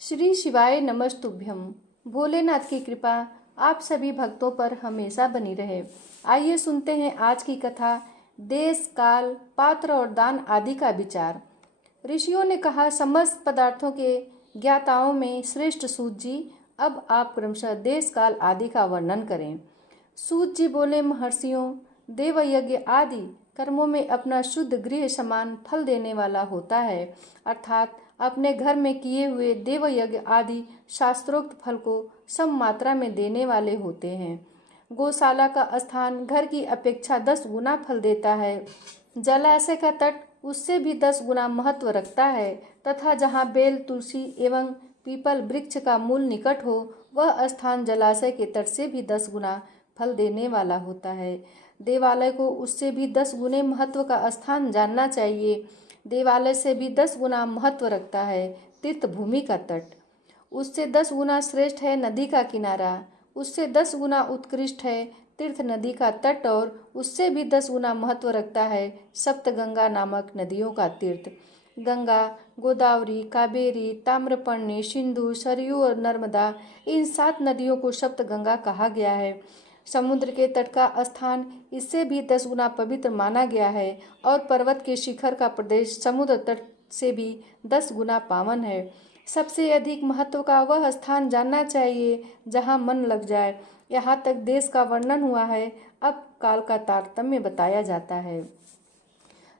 श्री शिवाय नमस्तुभ्यम। भोलेनाथ की कृपा आप सभी भक्तों पर हमेशा बनी रहे। आइए सुनते हैं आज की कथा। देश, काल, पात्र और दान आदि का विचार। ऋषियों ने कहा, समस्त पदार्थों के ज्ञाताओं में श्रेष्ठ सूत जी, अब आप क्रमशः देश, काल आदि का वर्णन करें। सूत जी बोले, महर्षियों, देवयज्ञ आदि कर्मों में अपना शुद्ध गृह समान फल देने वाला होता है, अर्थात अपने घर में किए हुए देवयज्ञ आदि शास्त्रोक्त फल को सम मात्रा में देने वाले होते हैं। गौशाला का स्थान घर की अपेक्षा 10 गुना फल देता है। जलाशय का तट उससे भी 10 गुना महत्व रखता है तथा जहाँ बेल, तुलसी एवं पीपल वृक्ष का मूल निकट हो, वह स्थान जलाशय के तट से भी 10 गुना फल देने वाला होता है। देवालय को उससे भी 10 गुने महत्व का स्थान जानना चाहिए। देवालय से भी 10 गुना महत्व रखता है तीर्थ भूमि का तट। उससे 10 गुना श्रेष्ठ है नदी का किनारा। उससे 10 गुना उत्कृष्ट है तीर्थ नदी का तट और उससे भी 10 गुना महत्व रखता है सप्तगंगा नामक नदियों का तीर्थ। गंगा, गोदावरी, कावेरी, ताम्रपर्णी, सिंधु, सरयू और नर्मदा, इन 7 नदियों को सप्तगंगा कहा गया है। समुद्र के तट का स्थान इससे भी 10 गुना पवित्र माना गया है और पर्वत के शिखर का प्रदेश समुद्र तट से भी 10 गुना पावन है। सबसे अधिक महत्व का वह स्थान जानना चाहिए जहाँ मन लग जाए। यहाँ तक देश का वर्णन हुआ है, अब काल का तारतम्य बताया जाता है।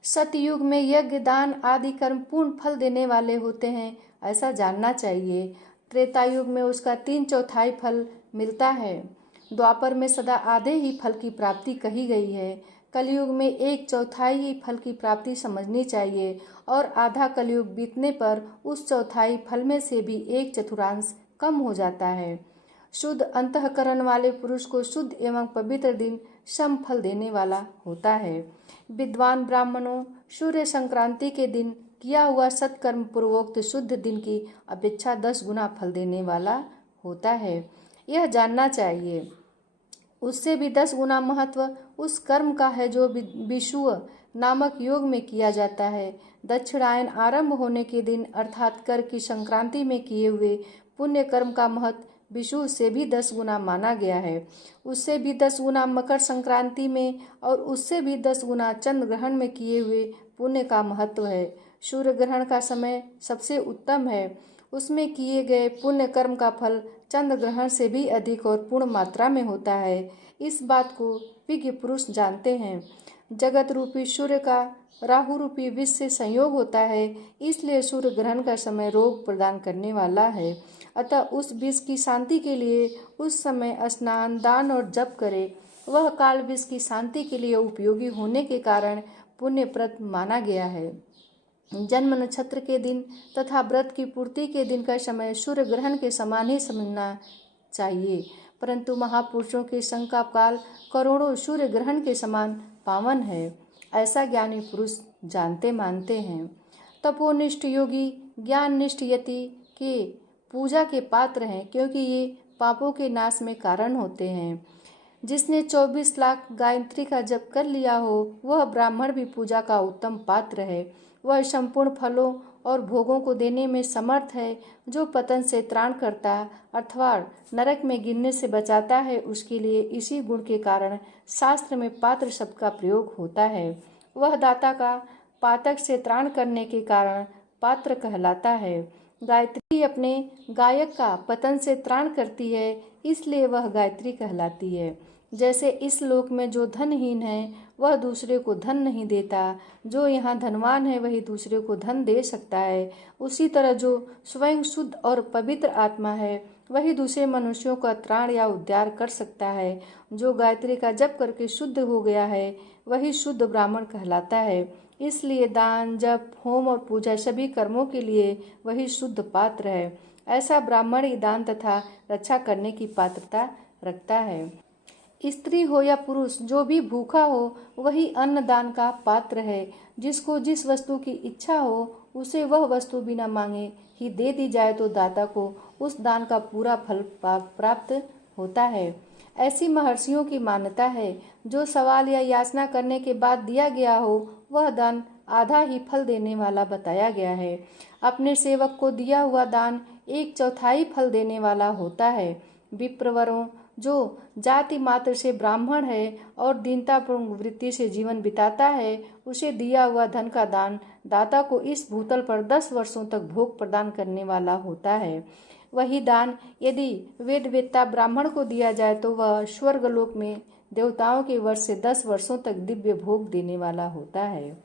सतयुग में यज्ञ, दान आदि कर्म पूर्ण फल देने वाले होते हैं, ऐसा जानना चाहिए। त्रेता युग में उसका 3/4 फल मिलता है। द्वापर में सदा आधे ही फल की प्राप्ति कही गई है। कलयुग में 1/4 ही फल की प्राप्ति समझनी चाहिए और आधा कलयुग बीतने पर उस चौथाई फल में से भी 1/4 कम हो जाता है। शुद्ध अंतःकरण वाले पुरुष को शुद्ध एवं पवित्र दिन सम फल देने वाला होता है। विद्वान ब्राह्मणों, सूर्य संक्रांति के दिन किया हुआ सत्कर्म पूर्वोक्त शुद्ध दिन की अपेक्षा 10 गुना फल देने वाला होता है, यह जानना चाहिए। उससे भी 10 गुना महत्व उस कर्म का है जो विषुव नामक योग में किया जाता है। दक्षिणायन आरंभ होने के दिन अर्थात कर की संक्रांति में किए हुए पुण्य कर्म का महत्व विषुव से भी 10 गुना माना गया है। उससे भी 10 गुना मकर संक्रांति में और उससे भी 10 गुना चंद्र ग्रहण में किए हुए पुण्य का महत्व है। सूर्य ग्रहण का समय सबसे उत्तम है। उसमें किए गए पुण्य कर्म का फल चंद्र ग्रहण से भी अधिक और पूर्ण मात्रा में होता है। इस बात को विज्ञ पुरुष जानते हैं। जगत रूपी सूर्य का राहु रूपी विष से संयोग होता है, इसलिए सूर्य ग्रहण का समय रोग प्रदान करने वाला है। अतः उस विष की शांति के लिए उस समय स्नान, दान और जप करे। वह काल विष की शांति के लिए उपयोगी होने के कारण पुण्यप्रद माना गया है। जन्म नक्षत्र के दिन तथा व्रत की पूर्ति के दिन का समय सूर्य ग्रहण के समान ही समझना चाहिए, परंतु महापुरुषों के संग का काल करोड़ों सूर्य ग्रहण के समान पावन है, ऐसा ज्ञानी पुरुष जानते मानते हैं। तपोनिष्ठ योगी ज्ञाननिष्ठ यति के पूजा के पात्र हैं, क्योंकि ये पापों के नाश में कारण होते हैं। जिसने 24 लाख गायत्री का जप कर लिया हो, वह ब्राह्मण भी पूजा का उत्तम पात्र है। वह संपूर्ण फलों और भोगों को देने में समर्थ है। जो पतन से त्राण करता अथवा नरक में गिरने से बचाता है, उसके लिए इसी गुण के कारण शास्त्र में पात्र शब्द का प्रयोग होता है। वह दाता का पातक से त्राण करने के कारण पात्र कहलाता है। गायत्री अपने गायक का पतन से त्राण करती है, इसलिए वह गायत्री कहलाती है। जैसे इस लोक में जो धनहीन है वह दूसरे को धन नहीं देता, जो यहाँ धनवान है वही दूसरे को धन दे सकता है, उसी तरह जो स्वयं शुद्ध और पवित्र आत्मा है वही दूसरे मनुष्यों का त्राण या उद्धार कर सकता है। जो गायत्री का जप करके शुद्ध हो गया है वही शुद्ध ब्राह्मण कहलाता है। इसलिए दान, जप, होम और पूजा सभी कर्मों के लिए वही शुद्ध पात्र है। ऐसा ब्राह्मण ही दान तथा रक्षा करने की पात्रता रखता है। स्त्री हो या पुरुष, जो भी भूखा हो वही अन्न दान का पात्र है। जिसको जिस वस्तु की इच्छा हो उसे वह वस्तु बिना मांगे ही दे दी जाए तो दाता को उस दान का पूरा फल प्राप्त होता है। ऐसी महर्षियों की मान्यता है। जो सवाल या याचना करने के बाद दिया गया हो वह दान आधा ही फल देने वाला बताया गया है। अपने सेवक को दिया हुआ दान 1/4 फल देने वाला होता है। विप्रवरों, जो जाति मात्र से ब्राह्मण है और दीनतापूर्ण वृत्ति से जीवन बिताता है, उसे दिया हुआ धन का दान दाता को इस भूतल पर 10 वर्षों तक भोग प्रदान करने वाला होता है। वही दान यदि वेदवेत्ता ब्राह्मण को दिया जाए तो वह स्वर्गलोक में देवताओं के वर्ष से 10 वर्षों तक दिव्य भोग देने वाला होता है।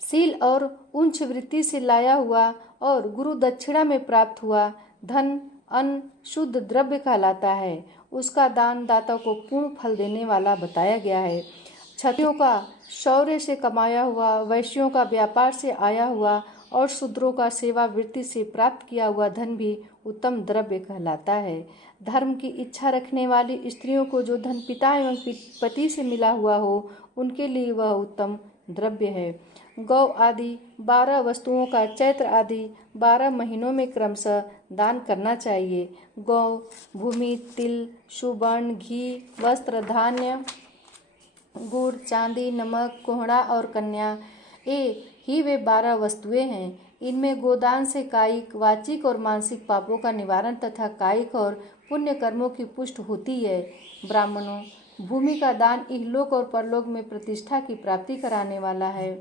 शील और उच्च वृत्ति से लाया हुआ और गुरु दक्षिणा में प्राप्त हुआ धन अन्न शुद्ध द्रव्य कहलाता है। उसका दान दाता को पूर्ण फल देने वाला बताया गया है। क्षत्रियों का शौर्य से कमाया हुआ, वैश्यों का व्यापार से आया हुआ और शूद्रों का सेवा वृत्ति से प्राप्त किया हुआ धन भी उत्तम द्रव्य कहलाता है। धर्म की इच्छा रखने वाली स्त्रियों को जो धन पिता एवं पति से मिला हुआ हो, उनके लिए वह उत्तम द्रव्य है। गौ आदि 12 वस्तुओं का चैत्र आदि 12 महीनों में क्रमशः दान करना चाहिए। गौ, भूमि, तिल, सुवर्ण, घी, वस्त्र, धान्य, गुड़, चांदी, नमक, कोहड़ा और कन्या ही वे 12 वस्तुएं हैं। इनमें गोदान से कायिक, वाचिक और मानसिक पापों का निवारण तथा कायिक और पुण्य कर्मों की पुष्टि होती है। ब्राह्मणों, भूमि का दान इहलोक और परलोक में प्रतिष्ठा की प्राप्ति कराने वाला है।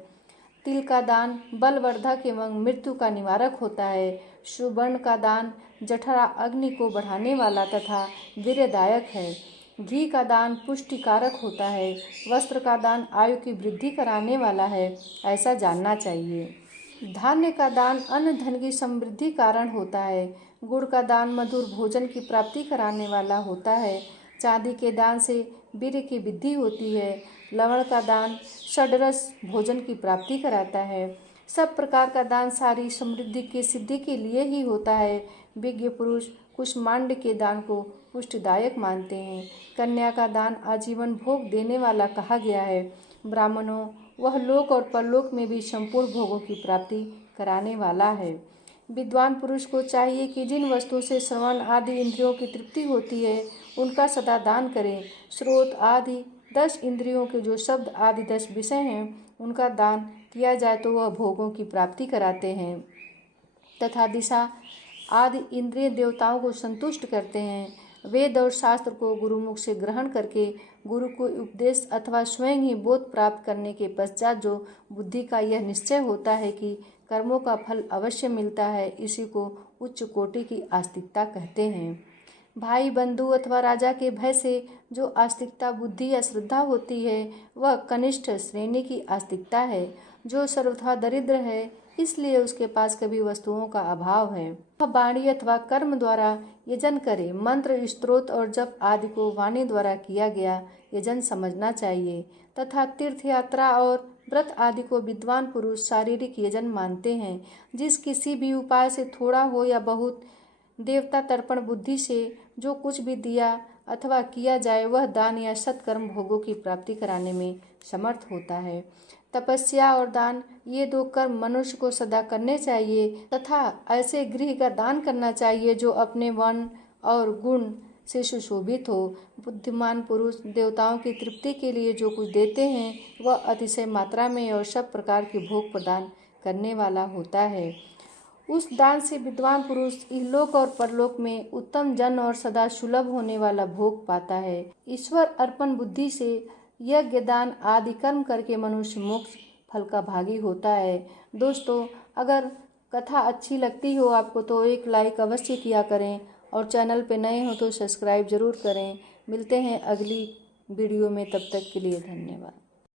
तिल का दान बलवर्धक एवं मृत्यु का निवारक होता है। सुवर्ण का दान जठरा अग्नि को बढ़ाने वाला तथा वीर्यदायक है। घी का दान पुष्टिकारक होता है। वस्त्र का दान आयु की वृद्धि कराने वाला है, ऐसा जानना चाहिए। धान्य का दान अन्न धन की समृद्धि कारण होता है। गुड़ का दान मधुर भोजन की प्राप्ति कराने वाला होता है। चांदी के दान से वीर्य की वृद्धि होती है। लवण का दान षड्रस भोजन की प्राप्ति कराता है। सब प्रकार का दान सारी समृद्धि की सिद्धि के लिए ही होता है। विज्ञ पुरुष कुष्मांड के दान को पुष्टिदायक मानते हैं। कन्या का दान आजीवन भोग देने वाला कहा गया है। ब्राह्मणों, वह लोक और परलोक में भी संपूर्ण भोगों की प्राप्ति कराने वाला है। विद्वान पुरुष को चाहिए कि जिन वस्तुओं से श्रवण आदि इंद्रियों की तृप्ति होती है, उनका सदा दान करें। स्रोत आदि 10 इंद्रियों के जो शब्द आदि 10 विषय हैं, उनका दान किया जाए तो वह भोगों की प्राप्ति कराते हैं तथा दिशा आदि इंद्रिय देवताओं को संतुष्ट करते हैं। वेद और शास्त्र को गुरुमुख से ग्रहण करके गुरु को उपदेश अथवा स्वयं ही बोध प्राप्त करने के पश्चात जो बुद्धि का यह निश्चय होता है कि कर्मों का फल अवश्य मिलता है, इसी को उच्च कोटि की आस्तिकता कहते हैं। भाई बंधु अथवा राजा के भय से जो आस्तिकता बुद्धि या श्रद्धा होती है, वह कनिष्ठ श्रेणी की आस्तिकता है। जो सर्वथा दरिद्र है, इसलिए उसके पास कभी वस्तुओं का अभाव है। वह वाणी अथवा कर्म द्वारा यजन करे। मंत्र, स्तोत्र और जप आदि को वाणी द्वारा किया गया यजन समझना चाहिए तथा तीर्थ यात्रा और व्रत आदि को विद्वान पुरुष शारीरिक यजन मानते हैं। जिस किसी भी उपाय से थोड़ा हो या बहुत देवता तर्पण बुद्धि से जो कुछ भी दिया अथवा किया जाए, वह दान या सत्कर्म भोगों की प्राप्ति कराने में समर्थ होता है। तपस्या और दान ये 2 कर्म मनुष्य को सदा करने चाहिए तथा ऐसे गृह का दान करना चाहिए जो अपने वर्ण और गुण से सुशोभित हो। बुद्धिमान पुरुष देवताओं की तृप्ति के लिए जो कुछ देते हैं, वह अतिशय मात्रा में और सब प्रकार के भोग प्रदान करने वाला होता है। उस दान से विद्वान पुरुष इहलोक और परलोक में उत्तम जन और सदा सुलभ होने वाला भोग पाता है। ईश्वर अर्पण बुद्धि से यज्ञ दान आदि कर्म करके मनुष्य मोक्ष फल का भागी होता है। दोस्तों, अगर कथा अच्छी लगती हो आपको तो एक लाइक अवश्य किया करें और चैनल पे नए हो तो सब्सक्राइब जरूर करें। मिलते हैं अगली वीडियो में, तब तक के लिए धन्यवाद।